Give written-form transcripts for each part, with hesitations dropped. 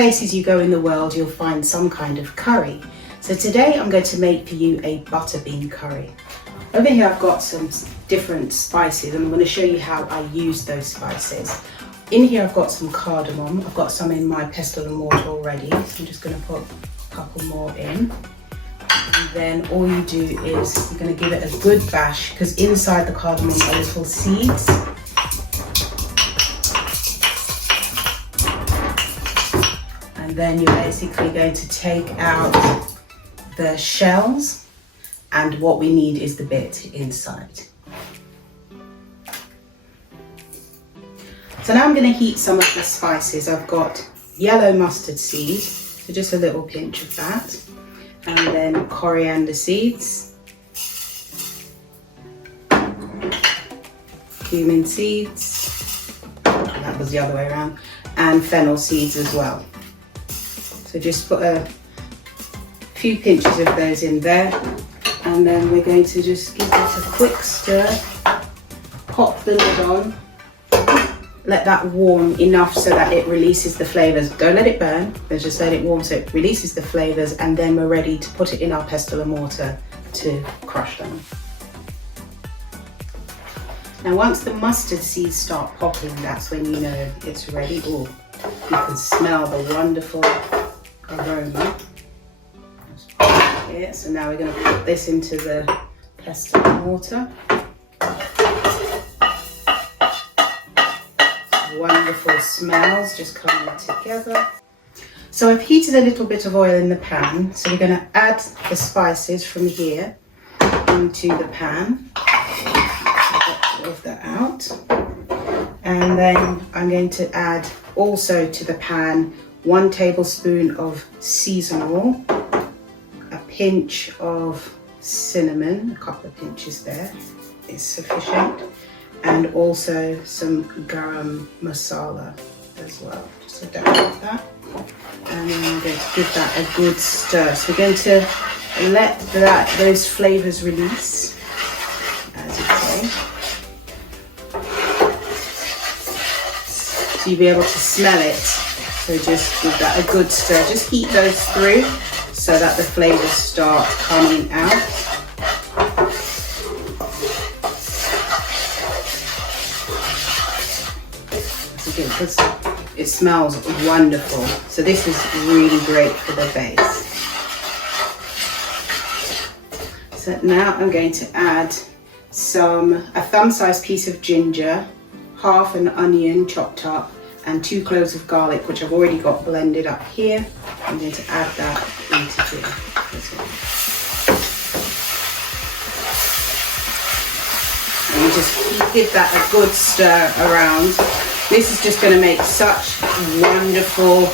places you go in the world, you'll find some kind of curry. So today I'm going to make for you a butterbean curry. Over here I've got some different spices and I'm going to show you how I use those spices. In here I've got some cardamom. I've got some in my pestle and mortar already, so I'm just going to put a couple more in. And then all you do is you're going to give it a good bash, because inside the cardamom are little seeds. And then you're basically going to take out the shells, and what we need is the bit inside. So now I'm going to heat some of the spices. I've got yellow mustard seed, so just a little pinch of that, and then coriander seeds, cumin seeds, and that was the other way around, and fennel seeds as well. So just put a few pinches of those in there, and then we're going to just give it a quick stir, pop the lid on, let that warm enough so that it releases the flavours. Don't let it burn, but just let it warm so it releases the flavours, and then we're ready to put it in our pestle and mortar to crush them. Now once the mustard seeds start popping, that's when you know it's ready. Oh, you can smell the wonderful aroma. Here, so now we're going to put this into the pestle and mortar. Wonderful smells just coming together. So I've heated a little bit of oil in the pan, so we're going to add the spices from here into the pan. Get all of that out, and then I'm going to add also to the pan 1 tablespoon of seasonal, a pinch of cinnamon, a couple of pinches there is sufficient, and also some garam masala as well, just a dash of that. And then I'm going to give that a good stir. So we're going to let those flavours release, as you say. So you'll be able to smell it. So just give that a good stir. Just heat those through so that the flavours start coming out. Because it smells wonderful. So this is really great for the base. So now I'm going to add a thumb-sized piece of ginger, half an onion chopped up, and 2 cloves of garlic, which I've already got blended up here. I'm going to add that into here as well. And you just give that a good stir around. This is just going to make such wonderful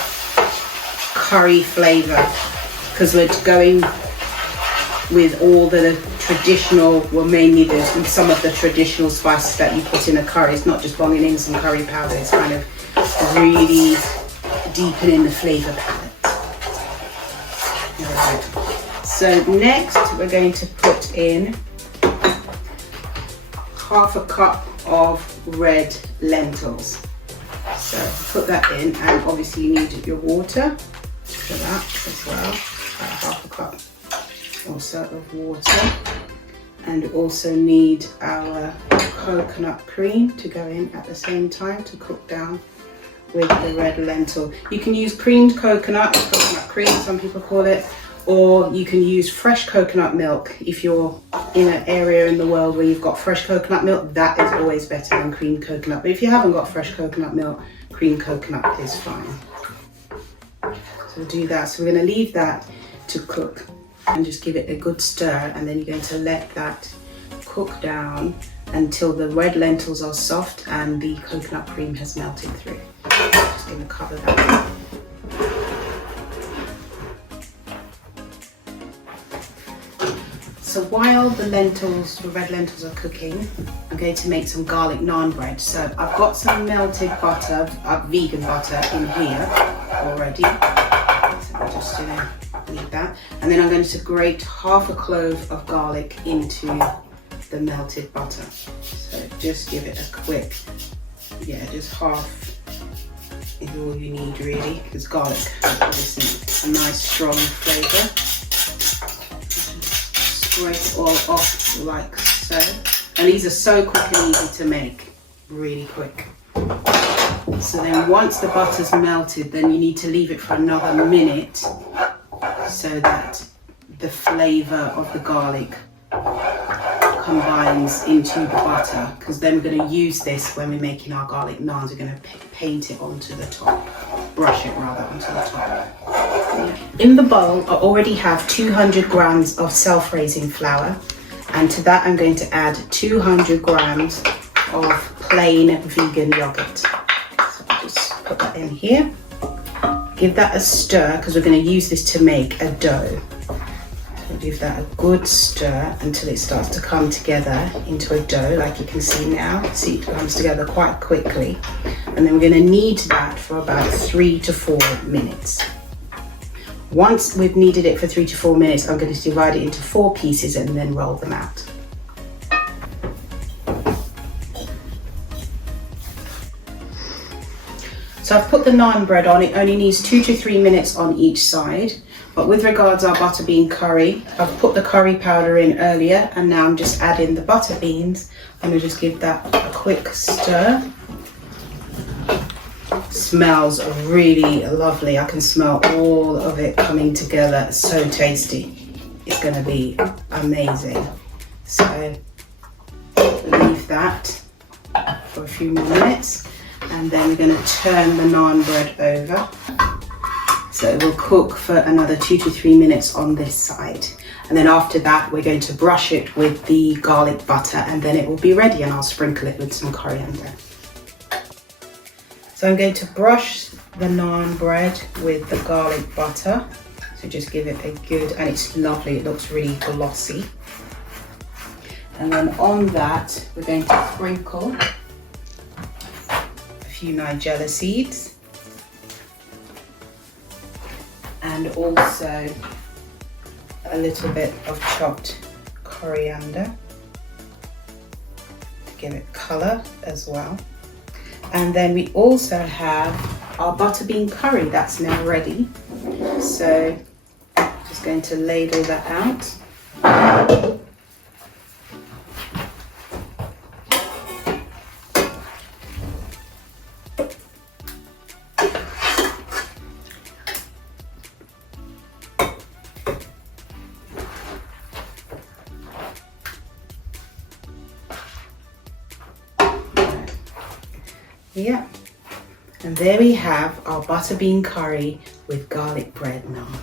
curry flavour, because we're going with all the traditional, well mainly some of the traditional spices that you put in a curry. It's not just bunging in some curry powder, it's kind of really deepening the flavour palette. Alright, so next we're going to put in half a cup of red lentils. So put that in, and obviously you need your water for that as well, about half a cup also of water, and also need our coconut cream to go in at the same time to cook down with the red lentil. You can use creamed coconut cream, some people call it, or you can use fresh coconut milk. If you're in an area in the world where you've got fresh coconut milk, that is always better than creamed coconut. But if you haven't got fresh coconut milk, creamed coconut is fine. So do that. So we're going to leave that to cook and just give it a good stir, and then you're going to let that cook down until the red lentils are soft and the coconut cream has melted through. Just going to cover that. So while the red lentils are cooking, I'm going to make some garlic naan bread. So I've got some melted butter, vegan butter in here already. So I'm just going to leave that. And then I'm going to grate half a clove of garlic into the melted butter. So just give it a quick, just half is all you need really, because garlic has obviously a nice strong flavour. Scrape it all off like so. And these are so quick and easy to make, really quick. So then once the butter's melted, then you need to leave it for another minute so that the flavour of the garlic combines into the butter, because then we're going to use this when we're making our garlic naans. We're going to paint it onto the top, brush it rather onto the top. In the bowl I already have 200 grams of self-raising flour, and to that I'm going to add 200 grams of plain vegan yogurt. So I'll just put that in here, give that a stir because we're going to use this to make a dough. So give that a good stir until it starts to come together into a dough, like you can see now. See, it comes together quite quickly. And then we're going to knead that for about 3 to 4 minutes. Once we've kneaded it for 3 to 4 minutes, I'm going to divide it into 4 pieces and then roll them out. So I've put the naan bread on. It only needs 2 to 3 minutes on each side. But with regards to our butter bean curry, I've put the curry powder in earlier, and now I'm just adding the butter beans. I'm going to just give that a quick stir. Smells really lovely. I can smell all of it coming together. It's so tasty. It's going to be amazing. So leave that for a few more minutes, and then we're going to turn the naan bread over. So it will cook for another 2 to 3 minutes on this side. And then after that, we're going to brush it with the garlic butter, and then it will be ready, and I'll sprinkle it with some coriander. So I'm going to brush the naan bread with the garlic butter. So just give it a good, and it's lovely, it looks really glossy. And then on that, we're going to sprinkle a few nigella seeds. And also a little bit of chopped coriander to give it colour as well. And then we also have our butter bean curry that's now ready. So just going to ladle that out. Yeah, and there we have our butter bean curry with garlic bread naan.